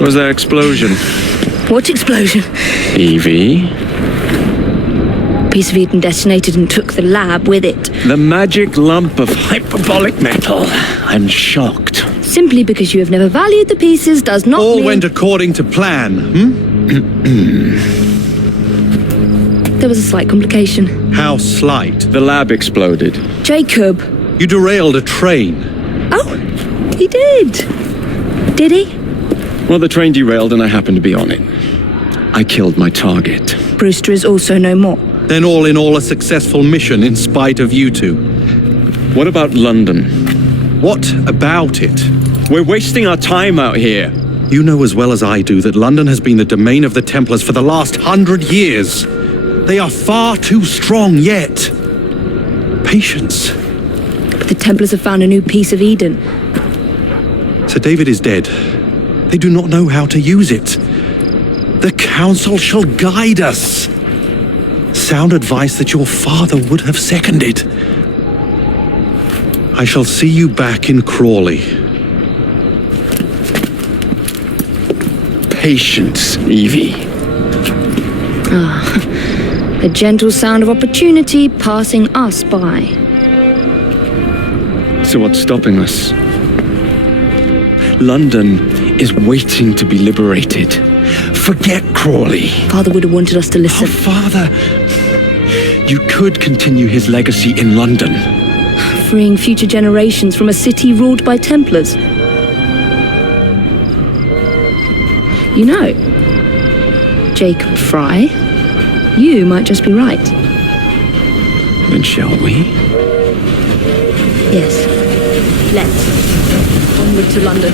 Was that explosion? What explosion? Evie? Piece of Eden detonated and took the lab with it. The magic lump of hyperbolic metal. I'm shocked. Simply because you have never valued the pieces does not All mean... went according to plan, There was a slight complication. How slight? The lab exploded. Jacob. You derailed a train. Oh, he did. Did he? Well, the train derailed and I happened to be on it. I killed my target. Brewster is also no more. Then all in all a successful mission in spite of you two. What about London? What about it? We're wasting our time out here. You know as well as I do that London has been the domain of the Templars for the last 100 years. They are far too strong yet. Patience. But the Templars have found a new piece of Eden. Sir David is dead. They do not know how to use it. The Council shall guide us. Sound advice that your father would have seconded. I shall see you back in Crawley. Patience, Evie. The gentle sound of opportunity passing us by. So what's stopping us? London is waiting to be liberated. Forget Crawley. Father would have wanted us to listen. Oh, Father, you could continue his legacy in London. Freeing future generations from a city ruled by Templars. You know, Jacob Frye, you might just be right. Then shall we? Yes. Let's. Onward to London.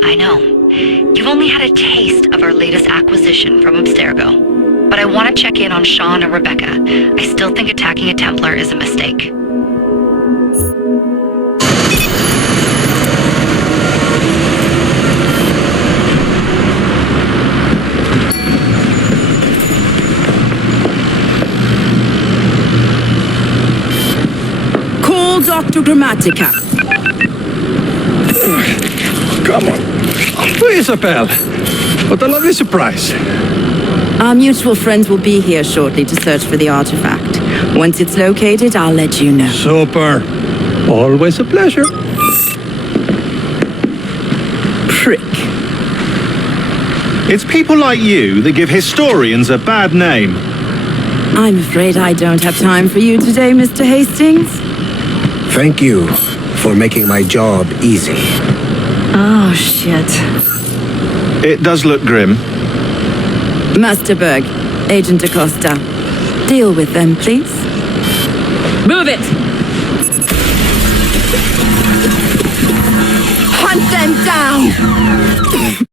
I know. You've only had a taste of our latest acquisition from Abstergo. But I want to check in on Sean and Rebecca. I still think attacking a Templar is a mistake. Call Dr. Grammatica. Come on. Isabel. What a lovely surprise. Our mutual friends will be here shortly to search for the artifact. Once it's located, I'll let you know. Super. Always a pleasure. Prick. It's people like you that give historians a bad name. I'm afraid I don't have time for you today, Mr. Hastings. Thank you for making my job easy. Oh, shit. It does look grim. Master Berg, Agent Acosta. Deal with them, please. Move it! Hunt them down!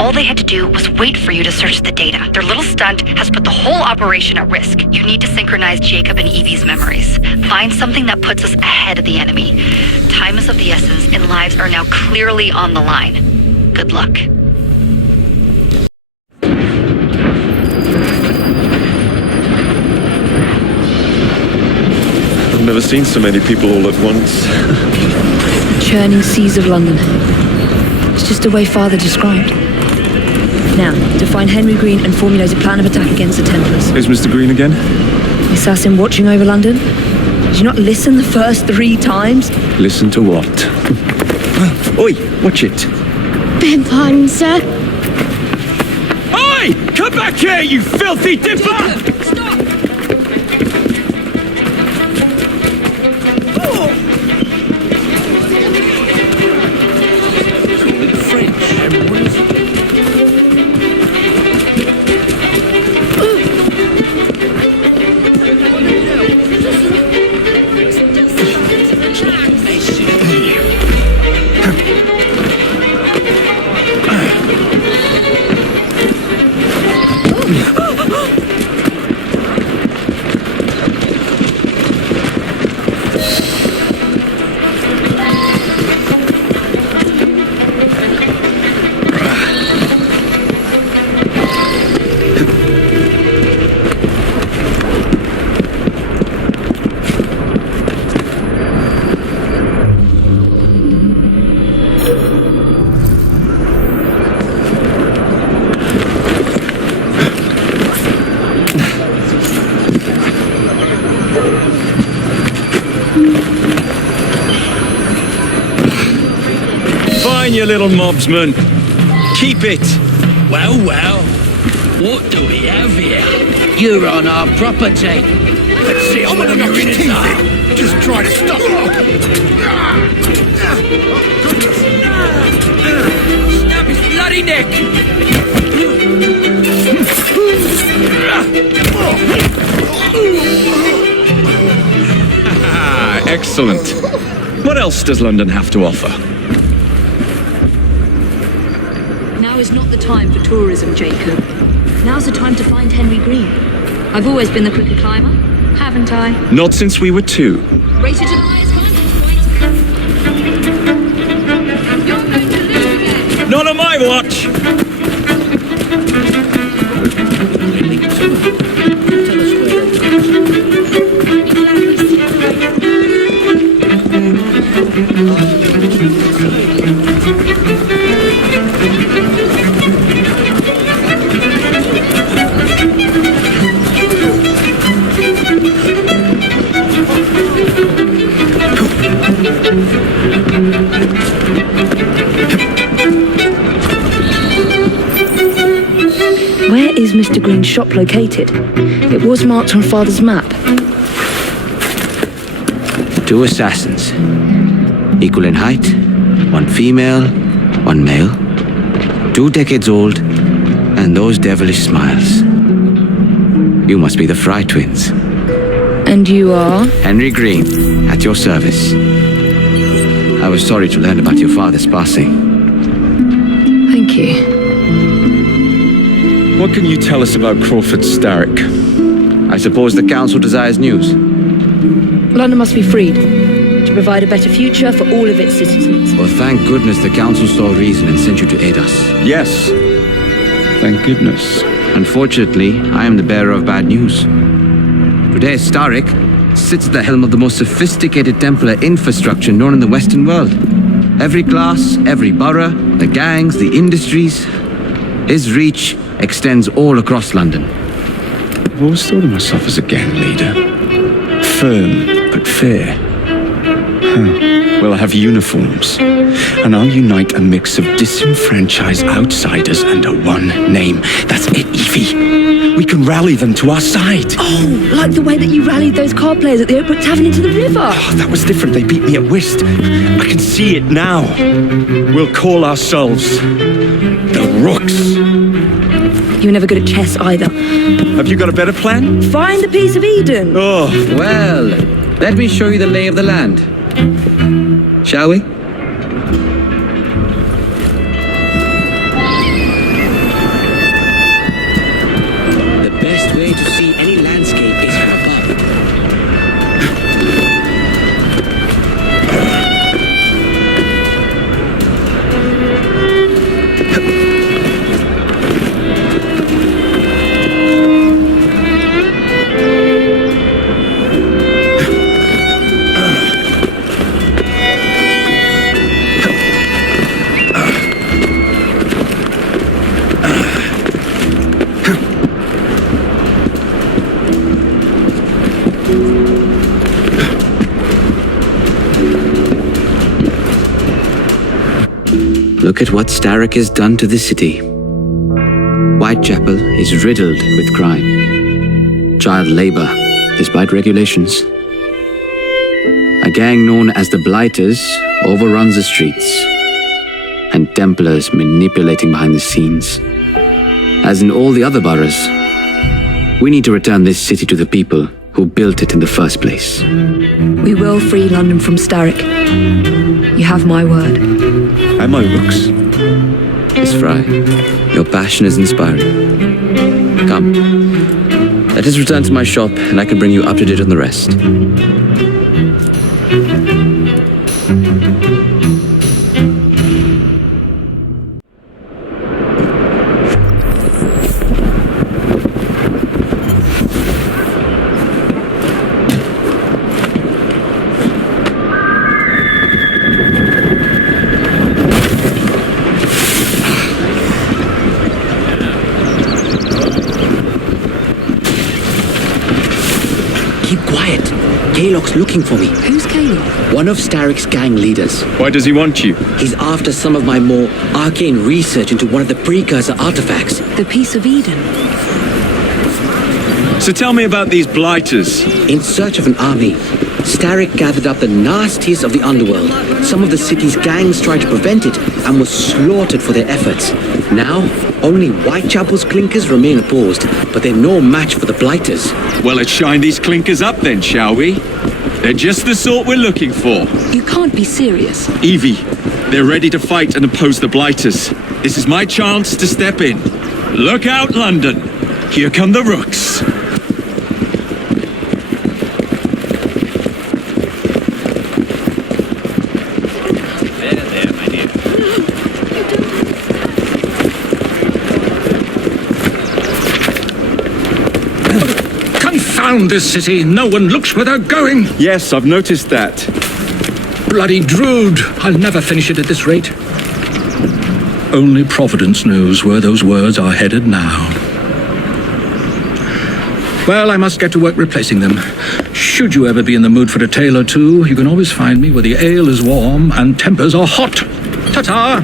All they had to do was wait for you to search the data. Their little stunt has put the whole operation at risk. You need to synchronize Jacob and Evie's memories. Find something that puts us ahead of the enemy. Time is of the essence, and lives are now clearly on the line. Good luck. I've never seen so many people all at once. The churning seas of London. It's just the way Father described. Now, to find Henry Green and formulate a plan of attack against the Templars. Is Mr. Green again? The assassin watching over London? Did you not listen the first 3 times? Listen to what? Oi, watch it. Beg pardon, sir. Oi! Come back here, you filthy dipper! Stop! fine, you little mobsman. Keep it. Well, well. What do we have here? You're on our property. Let's see, I'm gonna knock your teeth in. Just try to stop. Snap his bloody neck! Excellent. What else does London have to offer? Now is not the time for tourism, Jacob. Now's the time to find Henry Green. I've always been the quicker climber, haven't I? Not since we were 2. Race you to the highest point. You're going to lose again. Not on my watch. Tell us where it goes. Where is Mr. Green's shop located? It was marked on Father's map. 2 assassins. Equal in height, 1 female, 1 male. 2 decades old, and those devilish smiles. You must be the Frye twins. And you are? Henry Green, at your service. I was sorry to learn about your father's passing. Thank you. What can you tell us about Crawford Starrick? I suppose the council desires news. London must be freed to provide a better future for all of its citizens. Well, thank goodness the council saw reason and sent you to aid us. Yes. Thank goodness. Unfortunately, I am the bearer of bad news. Today, Starrick sits at the helm of the most sophisticated Templar infrastructure known in the Western world. Every class, every borough, the gangs, the industries. His reach extends all across London. I've always thought of myself as a gang leader. Firm, but fair. Well, I have uniforms, and I'll unite a mix of disenfranchised outsiders under one name. That's it, Evie. We can rally them to our side. Oh, like the way that you rallied those card players at the Oakbrook Tavern into the river. Oh, that was different. They beat me at whist. I can see it now. We'll call ourselves the Rooks. You were never good at chess either. Have you got a better plan? Find the piece of Eden. Oh, Well, let me show you the lay of the land. Shall we? The best way to see any landscape is from above. Look at what Starrick has done to the city. Whitechapel is riddled with crime. Child labor, despite regulations. A gang known as the Blighters overruns the streets, and Templars manipulating behind the scenes. As in all the other boroughs, we need to return this city to the people who built it in the first place. We will free London from Starrick. You have my word. and my Rooks. Miss Frye, your passion is inspiring. Come, let us return to my shop, and I can bring you up to date on the rest. Kalok's looking for me. Who's Kalok? One of Starrick's gang leaders. Why does he want you? He's after some of my more arcane research into one of the precursor artifacts. The Piece of Eden. So tell me about these blighters. In search of an army, Starrick gathered up the nastiest of the underworld. Some of the city's gangs tried to prevent it and were slaughtered for their efforts. Now, only Whitechapel's clinkers remain opposed, but they're no match for the blighters. Well, let's shine these clinkers up then, shall we? They're just the sort we're looking for. You can't be serious. Evie, they're ready to fight and oppose the blighters. This is my chance to step in. Look out, London. Here come the rooks. Confound this city. No one looks where they're going. Yes, I've noticed that. Bloody Drood. I'll never finish it at this rate. Only Providence knows where those words are headed now. Well, I must get to work replacing them. Should you ever be in the mood for a tale or two, you can always find me where the ale is warm and tempers are hot. Ta-ta!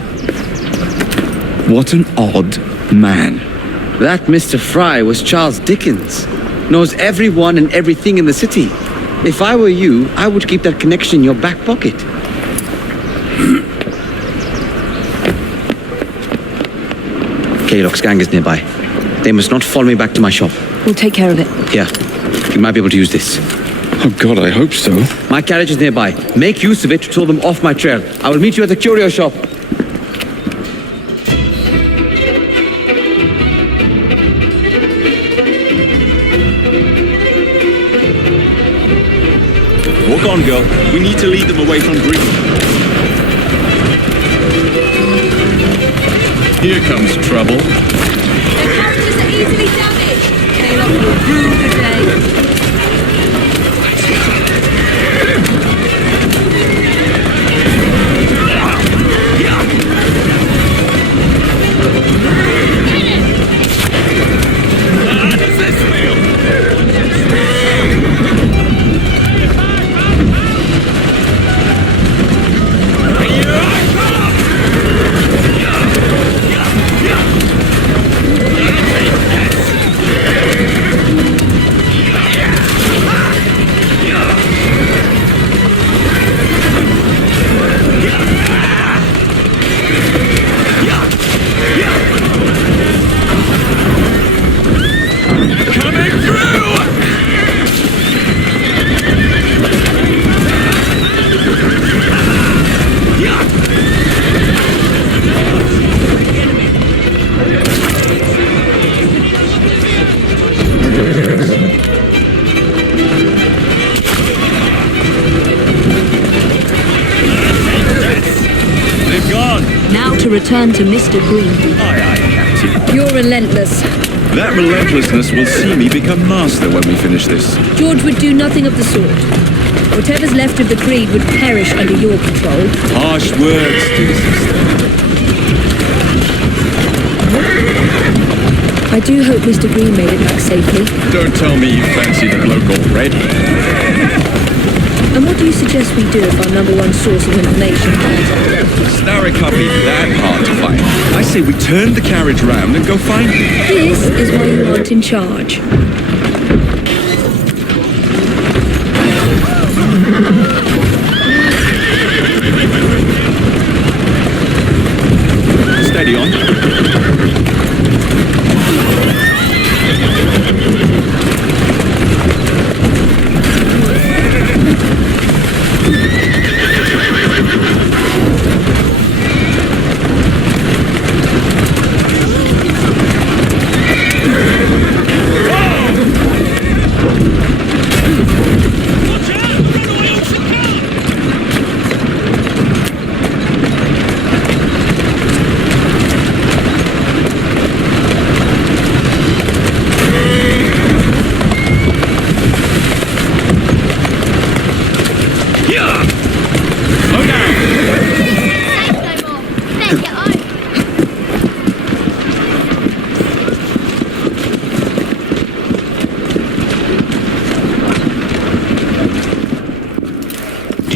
What an odd man. That Mr. Frye was Charles Dickens. Knows everyone and everything in the city. If I were you, I would keep that connection in your back pocket. Kalok's gang is nearby. They must not follow me back to my shop. We'll take care of it. Here, you might be able to use this. Oh God, I hope so. My carriage is nearby. Make use of it to throw them off my trail. I will meet you at the curio shop. Walk on, girl. We need to lead them away from Green. Here comes trouble. The characters are easily damaged. Kalok will rue the day. Return to Mr. Green. Aye, aye, Captain. You're relentless. That relentlessness will see me become master when we finish this. George would do nothing of the sort. Whatever's left of the Creed would perish under your control. Harsh words, dear sister. I do hope Mr. Green made it back safely. Don't tell me you fancy the bloke already. And what do you suggest we do if our number one source of information finds out? Starrick can't be that hard to find. I say we turn the carriage round and go find him. This is why you aren't in charge. Steady on.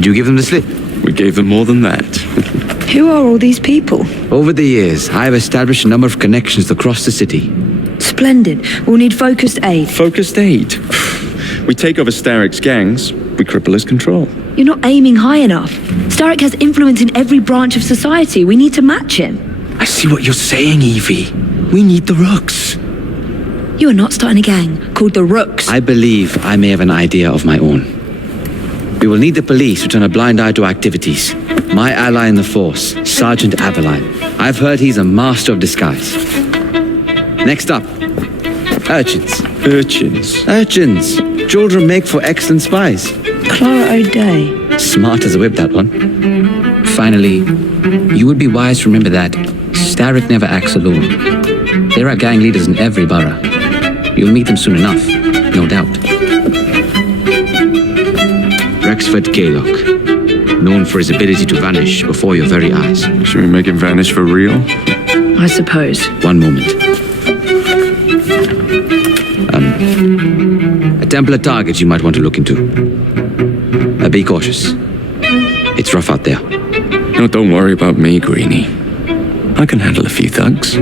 Did you give them the slip? We gave them more than that. Who are all these people? Over the years, I have established a number of connections across the city. Splendid. We'll need focused aid. Focused aid. We take over Starrick's gangs, we cripple his control. You're not aiming high enough. Starrick has influence in every branch of society. We need to match him. I see what you're saying, Evie. We need the Rooks. You are not starting a gang called the Rooks. I believe I may have an idea of my own. We will need the police to turn a blind eye to activities. My ally in the force, Sergeant Abeline. I've heard he's a master of disguise. Next up, urchins. Urchins? Urchins! Children make for excellent spies. Clara O'Day. Smart as a whip, that one. Finally, you would be wise to remember that Starrick never acts alone. There are gang leaders in every borough. You'll meet them soon enough, no doubt. Rexford Gaylock, known for his ability to vanish before your very eyes. Should we make him vanish for real? I suppose. One moment. A Templar target you might want to look into. Be cautious. It's rough out there. No, don't worry about me, Greenie. I can handle a few thugs.